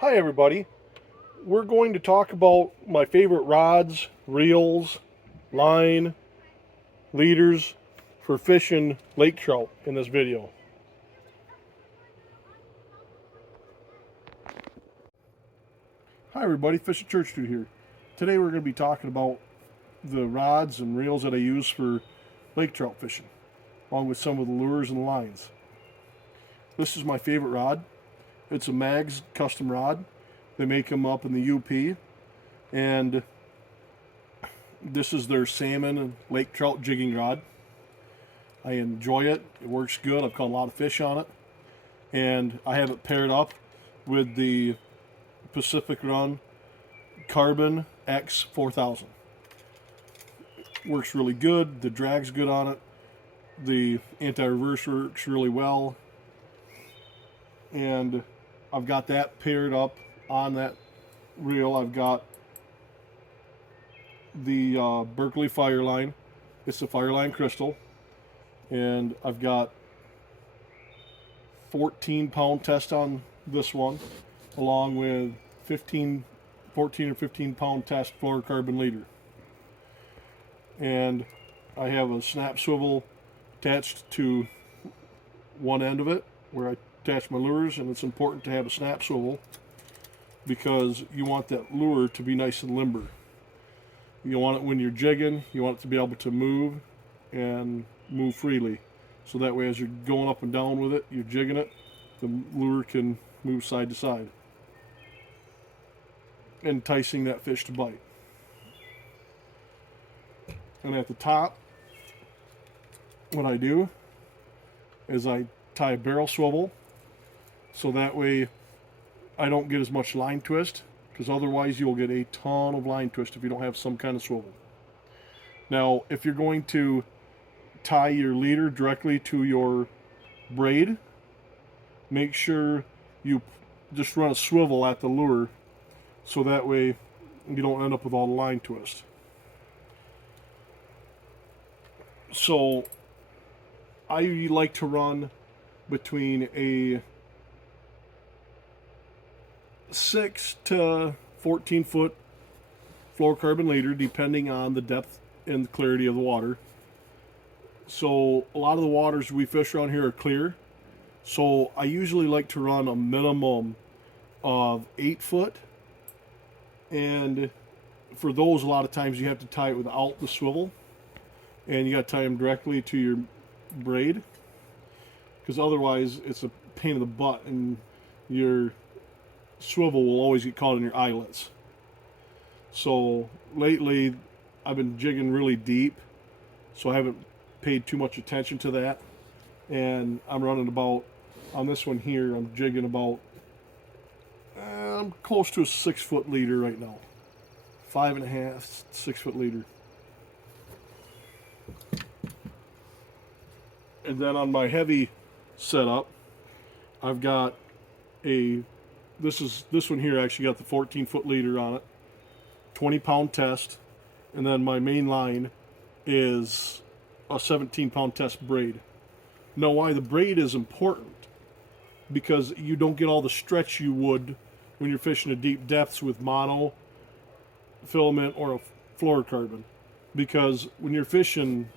Hi everybody. We're going to talk about my favorite rods, reels, line, leaders for fishing lake trout in this video. Hi everybody, Fishing Church Dude here. Today we're going to be talking about the rods and reels that I use for lake trout fishing, along with some of the lures and lines. This is my favorite rod. It's a Mags custom rod. They make them up in the UP, and this is their salmon and lake trout jigging rod. I enjoy it. It works good. I've caught a lot of fish on it, and I have it paired up with the Pacific Run Carbon X 4000. Works really good. The drag's good on it. The anti-reverse works really well, and I've got that paired up on that reel. I've got the Berkeley Fireline. It's the Fireline Crystal, and I've got 14-pound test on this one, along with 14 or 15-pound test fluorocarbon leader. And I have a snap swivel attached to one end of it where I attach my lures, and it's important to have a snap swivel because you want that lure to be nice and limber. You want it when you're jigging, you want it to be able to move and move freely. So that way as you're going up and down with it, you're jigging it, the lure can move side to side, enticing that fish to bite. And at the top, what I do is I tie a barrel swivel, so that way I don't get as much line twist, because otherwise you'll get a ton of line twist if you don't have some kind of swivel. Now, if you're going to tie your leader directly to your braid, make sure you just run a swivel at the lure, so that way you don't end up with all the line twist. So I like to run between a 6 to 14 foot fluorocarbon leader, depending on the depth and clarity of the water. So a lot of the waters we fish around here are clear, so I usually like to run a minimum of 8 foot, and for those a lot of times you have to tie it without the swivel, and you got to tie them directly to your braid, because otherwise it's a pain in the butt and your swivel will always get caught in your eyelets. So lately I've been jigging really deep, so I haven't paid too much attention to that, and I'm running about, on this one here, I'm jigging about, I'm close to a 6 foot leader right now. 5.5, 6 foot leader. And then on my heavy setup, I've got a, this one here actually got the 14 foot leader on it, 20-pound test, and then my main line is a 17-pound test braid. Now, why the braid is important, because you don't get all the stretch you would when you're fishing at deep depths with mono, filament, or a fluorocarbon. Because when you're fishing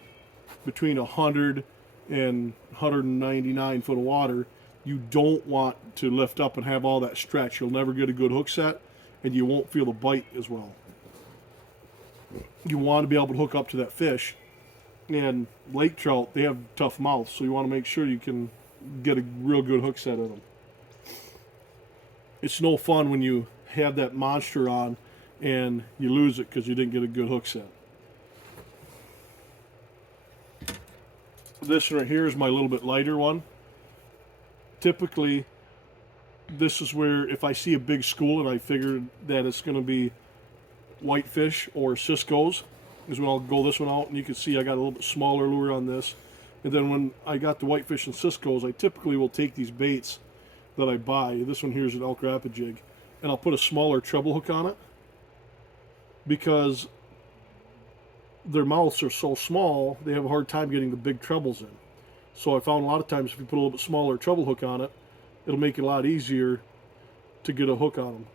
between 100 and 199 foot of water, you don't want to lift up and have all that stretch. You'll never get a good hook set, and you won't feel the bite as well. You want to be able to hook up to that fish, and lake trout, they have tough mouths, so you want to make sure you can get a real good hook set of them. It's no fun when you have that monster on and you lose it because you didn't get a good hook set. This right here is my little bit lighter one. Typically, this is where if I see a big school and I figure that it's going to be whitefish or Cisco's, is when I'll go this one out, and you can see I got a little bit smaller lure on this. And then when I got the whitefish and Cisco's, I typically will take these baits that I buy. This one here is an Elk Rapid jig, and I'll put a smaller treble hook on it, because their mouths are so small, they have a hard time getting the big trebles in. So I found a lot of times if you put a little bit smaller treble hook on it, it'll make it a lot easier to get a hook on them.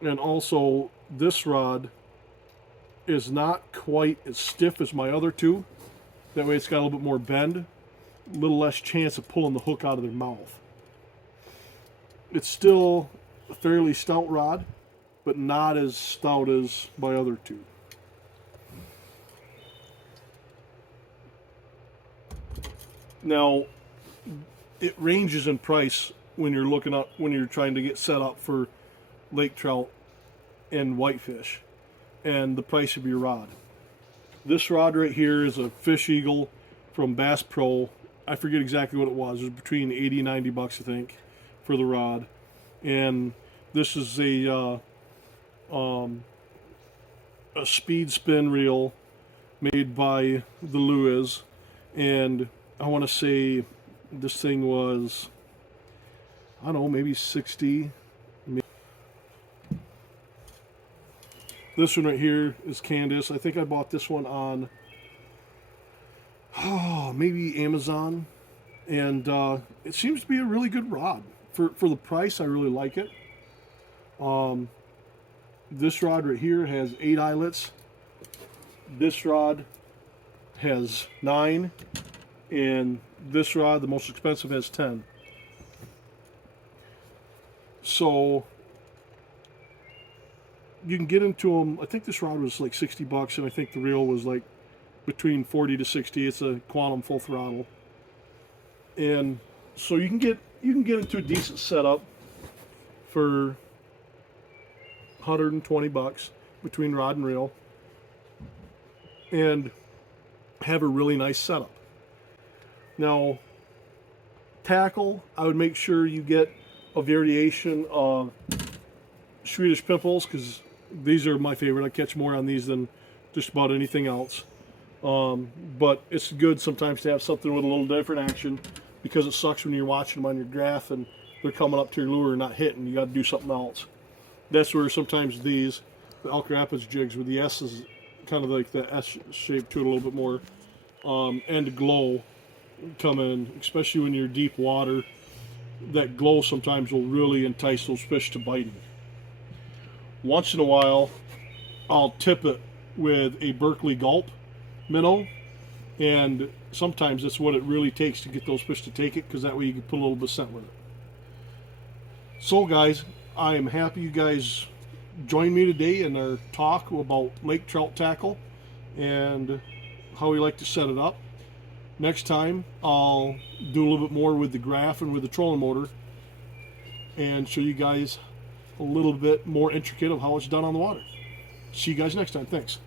And also, this rod is not quite as stiff as my other two. That way it's got a little bit more bend, a little less chance of pulling the hook out of their mouth. It's still a fairly stout rod, but not as stout as my other two. Now, it ranges in price when you're trying to get set up for lake trout and whitefish, and the price of your rod. This rod right here is a Fish Eagle from Bass Pro. I forget exactly what it was. It was between 80 and 90 bucks, I think, for the rod. And this is a speed spin reel made by the Lewis, and I want to say this thing was, I don't know, maybe 60. This one right here is Candace. I think I bought this one on maybe Amazon, and it seems to be a really good rod for the price. I really like it. This rod right here has 8 eyelets. This rod has 9, and this rod, the most expensive, has 10. So you can get into them. I think this rod was like 60 bucks, and I think the reel was like between 40 to 60. It's a Quantum full throttle, and so you can get into a decent setup for 120 bucks between rod and reel, and have a really nice setup. Now, tackle, I would make sure you get a variation of Swedish pimples, because these are my favorite. I catch more on these than just about anything else. But it's good sometimes to have something with a little different action, because it sucks when you're watching them on your graph and they're coming up to your lure and not hitting. You got to do something else. That's where sometimes these, the Elk Rapids jigs with the S is kind of like the S shape to it a little bit more, and glow come in, especially when you're deep water. That glow sometimes will really entice those fish to biting. Once in a while, I'll tip it with a Berkeley Gulp minnow, and sometimes that's what it really takes to get those fish to take it, because that way you can put a little bit of scent with it. So guys, I am happy you guys joined me today in our talk about lake trout tackle and how we like to set it up. Next time I'll do a little bit more with the graph and with the trolling motor, and show you guys a little bit more intricate of how it's done on the water. See you guys next time. Thanks.